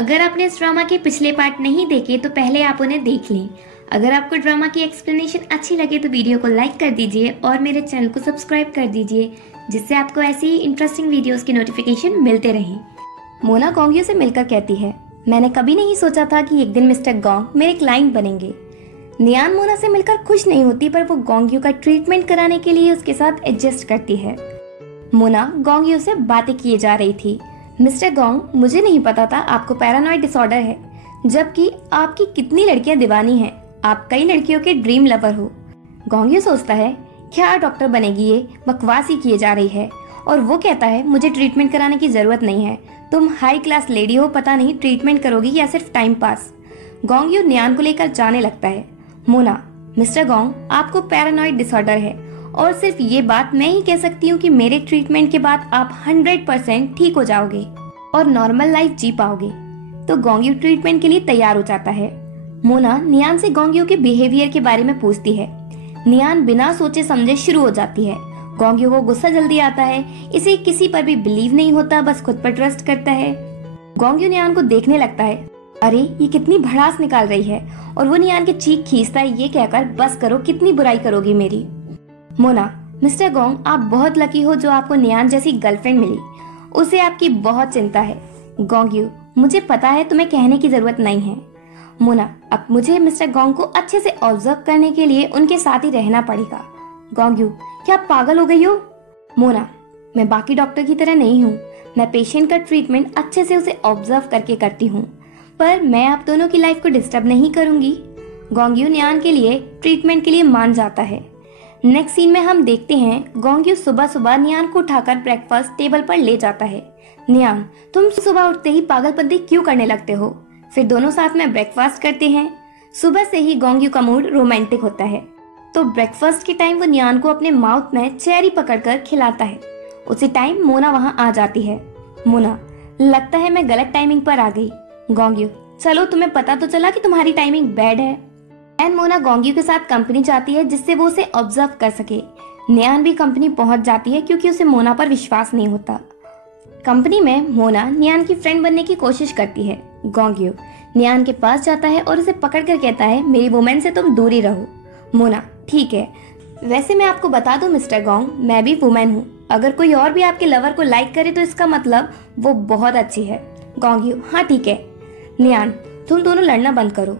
अगर आपने इस ड्रामा के पिछले पार्ट नहीं देखे तो पहले आप उन्हें देख लें। अगर आपको ड्रामा की एक्सप्लेनेशन अच्छी लगे तो वीडियो को लाइक कर दीजिए और मेरे चैनल को सब्सक्राइब कर दीजिए, जिससे आपको ऐसी ही इंटरेस्टिंग वीडियोस की नोटिफिकेशन मिलते रहें। मोना गोंगयू से मिलकर कहती है, मैंने कभी नहीं सोचा था कि एक दिन मिस्टर गोंग मेरे क्लाइंट बनेंगे। नियान मोना से मिलकर खुश नहीं होती, पर वो गोंगयू का ट्रीटमेंट कराने के लिए उसके साथ एडजस्ट करती है। मोना गोंगयू से बातें किए जा रही थी। मिस्टर गोंग, मुझे नहीं पता था आपको पैरानॉइड डिसऑर्डर है, जबकि आपकी कितनी लड़कियां दीवानी हैं। आप कई लड़कियों के ड्रीम लवर हो। गोंगयू सोचता है, क्या डॉक्टर बनेगी, ये बकवास ही किए जा रही है। और वो कहता है, मुझे ट्रीटमेंट कराने की जरूरत नहीं है, तुम हाई क्लास लेडी हो, पता नहीं ट्रीटमेंट करोगी या सिर्फ टाइम पास। गोंगयू नियान को लेकर जाने लगता है। मोना, मिस्टर गोंग, आपको पैरानॉइड डिसऑर्डर है और सिर्फ ये बात मैं ही कह सकती हूँ कि मेरे ट्रीटमेंट के बाद आप 100% ठीक हो जाओगे और नॉर्मल लाइफ जी पाओगे। तो गोंगयू ट्रीटमेंट के लिए तैयार हो जाता है। मोना नियान से गोंगयू के बिहेवियर के बारे में पूछती है। नियान बिना सोचे समझे शुरू हो जाती है। गोंगयू को गुस्सा जल्दी आता है, इसे किसी पर भी बिलीव नहीं होता, बस खुद पर ट्रस्ट करता है। गोंगयू नियान को देखने लगता है, अरे ये कितनी भड़ास निकाल रही है, और वो नियान की चीख खींचता है, ये कहकर, बस करो, कितनी बुराई करोगी मेरी। मोना, मिस्टर गोंग, आप बहुत लकी हो जो आपको नियान जैसी गर्लफ्रेंड मिली, उसे आपकी बहुत चिंता है। गोंगयू, मुझे पता है, तुम्हें कहने की जरूरत नहीं है। मोना, अब मुझे मिस्टर गोंग को अच्छे से ऑब्जर्व करने के लिए उनके साथ ही रहना पड़ेगा। गोंगयू, क्या आप पागल हो गई हो? मोना, मैं बाकी डॉक्टर की तरह नहीं हूँ, मैं पेशेंट का ट्रीटमेंट अच्छे से उसे ऑब्जर्व करके करती हूँ, पर मैं आप दोनों की लाइफ को डिस्टर्ब नहीं करूंगी। गोंगयू नियान के लिए ट्रीटमेंट के लिए मान जाता है। नेक्स्ट सीन में हम देखते हैं, गोंगयू सुबह सुबह नियान को उठाकर ब्रेकफास्ट टेबल पर ले जाता है। नियान, तुम सुबह उठते ही पागलपंती क्यों करने लगते हो? फिर दोनों साथ में ब्रेकफास्ट करते हैं। सुबह से ही गोंगयू का मूड रोमांटिक होता है, तो ब्रेकफास्ट के टाइम वो नियान को अपने माउथ में चेरी पकड़कर खिलाता है। उसी टाइम मोना वहाँ आ जाती है। मोना, लगता है मैं गलत टाइमिंग पर आ गई। गोंगयू, चलो, तुम्हें पता तो चला कि तुम्हारी टाइमिंग बैड है। एंड मोना गोंगयू के साथ कंपनी जाती है, जिससे वो उसे ऑब्जर्व कर सके। नियान भी कंपनी पहुंच जाती है, क्योंकि उसे मोना पर विश्वास नहीं होता। कंपनी में मोना नियान की फ्रेंड बनने की कोशिश करती है। गोंगयू नियान के पास जाता है और उसे पकड़कर कहता है, मेरी वुमेन से तुम दूरी रहो। मोना, ठीक है, वैसे मैं आपको बता दूं मिस्टर गोंग, मैं भी वुमेन हूँ। अगर कोई और भी आपके लवर को लाइक करे तो इसका मतलब वो बहुत अच्छी है। गोंगयू, हाँ ठीक है। नियान, तुम दोनों लड़ना बंद करो।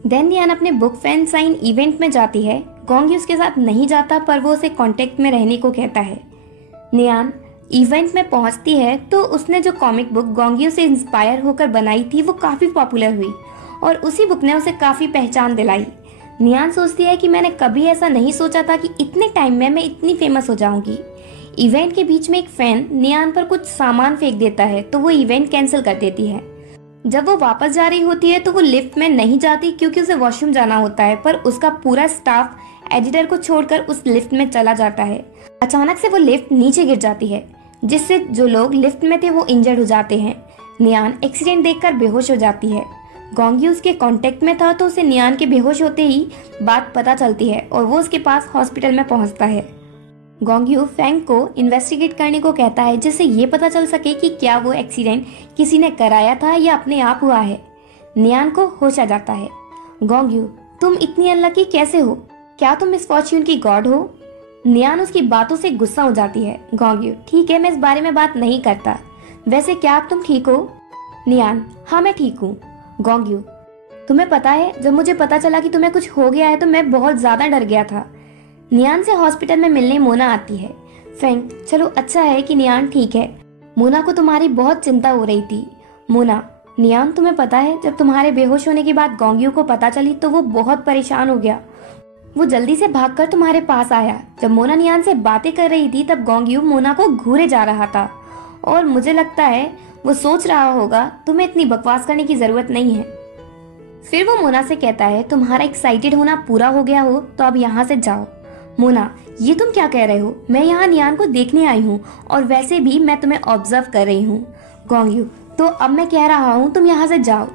देन नियान अपने बुक फैन साइन इवेंट में जाती है। गोंगयू उसके साथ नहीं जाता, पर वो उसे कांटेक्ट में रहने को कहता है। नियान इवेंट में पहुंचती है तो उसने जो कॉमिक बुक गोंगयू से इंस्पायर होकर बनाई थी वो काफी पॉपुलर हुई और उसी बुक ने उसे काफी पहचान दिलाई। नियान सोचती है कि मैंने कभी ऐसा नहीं सोचा था कि इतने टाइम में मैं इतनी फेमस हो जाऊंगी। इवेंट के बीच में एक फैन नियान पर कुछ सामान फेंक देता है, तो वो इवेंट कैंसिल कर देती है। जब वो वापस जा रही होती है तो वो लिफ्ट में नहीं जाती, क्योंकि उसे वॉशरूम जाना होता है, पर उसका पूरा स्टाफ एडिटर को छोड़कर उस लिफ्ट में चला जाता है। अचानक से वो लिफ्ट नीचे गिर जाती है, जिससे जो लोग लिफ्ट में थे वो इंजर्ड हो जाते हैं। नियान एक्सीडेंट देखकर बेहोश हो जाती है। गोंगयू उसके कांटेक्ट में था, तो उसे नियान के बेहोश होते ही बात पता चलती है और वो उसके पास हॉस्पिटल में पहुंचता है। गोंगयू फैंग को इन्वेस्टिगेट करने को कहता है, जिससे ये पता चल सके कि क्या वो एक्सीडेंट किसी ने कराया था या अपने आप हुआ है। नियान को होश आ जाता है। गोंगयू, तुम इतनी अनलकी कैसे हो? क्या तुम मिस फॉर्च्यून की गॉड हो? नियान उसकी बातों से गुस्सा हो जाती है। गोंगयू, ठीक है, मैं इस बारे में बात नहीं करता। वैसे क्या अब तुम ठीक हो? नियान, हाँ मैं ठीक हूँ। गोंगयू, तुम्हें पता है, जब मुझे पता चला कि तुम्हें कुछ हो गया है तो मैं बहुत ज्यादा डर गया था। नियान से हॉस्पिटल में मिलने मोना आती है। फैंग, चलो अच्छा है कि नियान ठीक है। मोना को तुम्हारी बहुत चिंता हो रही थी। मोना, नियान तुम्हें पता है, जब तुम्हारे बेहोश होने की बात गोंगयू को पता चली तो वो बहुत परेशान हो गया। वो जल्दी से भागकर तुम्हारे पास आया। जब मोना नियान से बातें कर रही थी तब गोंगयू मोना को घूरे जा रहा था और मुझे लगता है वो सोच रहा होगा तुम्हें इतनी बकवास करने की जरूरत नहीं है। फिर वो मोना से कहता है, तुम्हारा एक्साइटेड होना पूरा हो गया हो तो अब यहाँ से जाओ। मोना, ये तुम क्या कह रहे हो? मैं यहाँ नियान को देखने आई हूँ और वैसे भी मैं तुम्हें ऑब्जर्व कर रही हूँ। गोंगयू, तो अब मैं कह रहा हूँ तुम यहाँ से जाओ।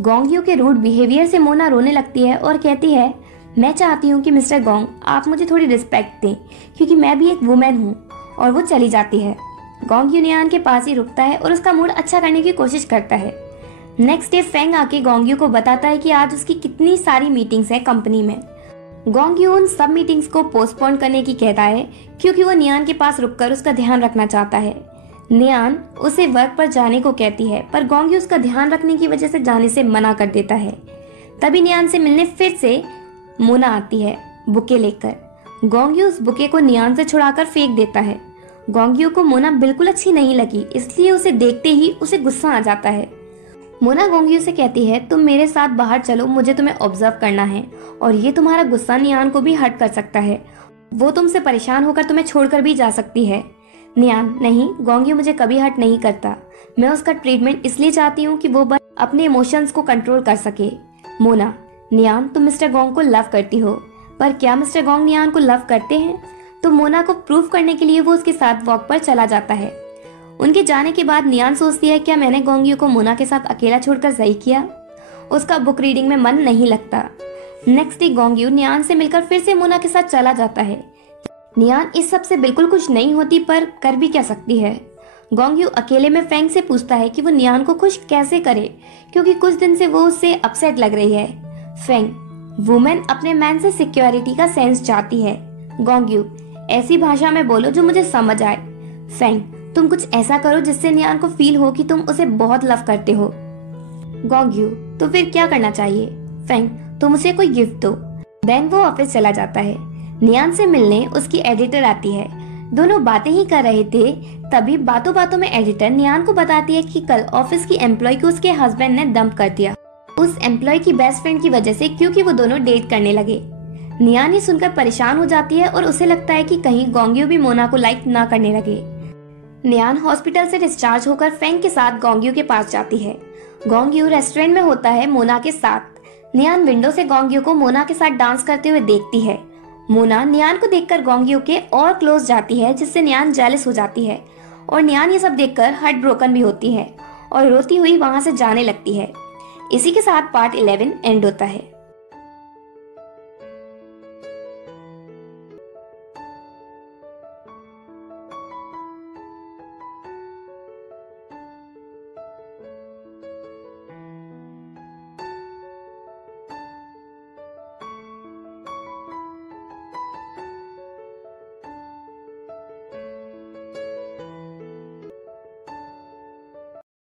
गोंगयू के रूड बिहेवियर से मोना रोने लगती है और कहती है, मैं चाहती हूँ कि मिस्टर गोंग आप मुझे थोड़ी रिस्पेक्ट दें, क्योंकि मैं भी एक वुमेन हूँ। और वो चली जाती है। गोंगयू नियान के पास ही रुकता है और उसका मूड अच्छा करने की कोशिश करता है। नेक्स्ट डे फेंग आके गोंग्यू को बताता है कि आज उसकी कितनी सारी मीटिंग्स है कंपनी में। गोंग्यू उन सब मीटिंग्स को पोस्टपोन करने की कहता है क्योंकि वो नियान के पास रुककर उसका ध्यान रखना चाहता है। नियान उसे वर्क पर जाने को कहती है पर गोंग्यू उसका ध्यान रखने की वजह से जाने से मना कर देता है। तभी नियान से मिलने फिर से मोना आती है बुके लेकर। गोंग्यू उस बुके को नियान से छुड़ाकर फेंक देता है। गोंग्यू को मोना बिल्कुल अच्छी नहीं लगी, इसलिए उसे देखते ही उसे गुस्सा आ जाता है। मोना गोंग्यू से कहती है तुम मेरे साथ बाहर चलो, मुझे तुम्हें ऑब्जर्व करना है और ये तुम्हारा गुस्सा नियान को भी हर्ट कर सकता है। वो तुमसे परेशान होकर तुम्हें छोड़कर भी जा सकती है। नियान नहीं, गोंग्यू मुझे कभी हर्ट नहीं करता। मैं उसका ट्रीटमेंट इसलिए चाहती हूँ कि वो बस अपने इमोशंस को कंट्रोल कर सके। मोना नियान तुम मिस्टर गोंग को लव करती हो, पर क्या मिस्टर गोंग नियान को लव करते हैं? तो मोना को प्रूव करने के लिए वो उसके साथ वॉक पर चला जाता है। उनके जाने के बाद नियान सोचती है क्या मैंने गोंग्यू को मोना के साथ अकेला छोड़कर सही किया। उसका बुक रीडिंग में मन नहीं लगता। नेक्स्ट डे गोंग्यू नियान से मिलकर फिर से मोना के साथ चला जाता है। नियान इस सब से बिल्कुल खुश नहीं होती, पर कर भी क्या सकती है। गोंग्यू अकेले में फेंग से पूछता है कि वो नियान को खुश कैसे करे क्योंकि कुछ दिन से वो उससे अपसेट लग रही है। फेंग वुमेन अपने मैन से सिक्योरिटी का सेंस चाहती है। गोंग्यू ऐसी भाषा में बोलो जो मुझे समझ आए। फेंग तुम कुछ ऐसा करो जिससे नियान को फील हो कि तुम उसे बहुत लव करते हो। गोंग्यू तो फिर क्या करना चाहिए? फेंग तुम उसे कोई गिफ्ट दो। देन वो ऑफिस चला जाता है। नियान से मिलने उसकी एडिटर आती है। दोनों बातें ही कर रहे थे, तभी बातों बातों में एडिटर नियान को बताती है कि कल ऑफिस की एम्प्लॉय को उसके हस्बैंड ने डंप कर दिया, उस एम्प्लॉय की बेस्ट फ्रेंड की वजह से, क्योंकि वो दोनों डेट करने लगे। नियान ये सुनकर परेशान हो जाती है और उसे लगता है कि कहीं गोंग्यू भी मोना को लाइक ना करने लगे। नियान हॉस्पिटल से डिस्चार्ज होकर फेंग के साथ गोंग्यू के पास जाती है। गोंग्यू रेस्टोरेंट में होता है मोना के साथ। नियान विंडो से गोंग्यू को मोना के साथ डांस करते हुए देखती है। मोना नियान को देखकर गोंग्यू के और क्लोज जाती है, जिससे नियान जेलस हो जाती है और नियान ये सब देखकर हार्ट ब्रोकन भी होती है और रोती हुई वहां से जाने लगती है। इसी के साथ पार्ट 11 एंड होता है।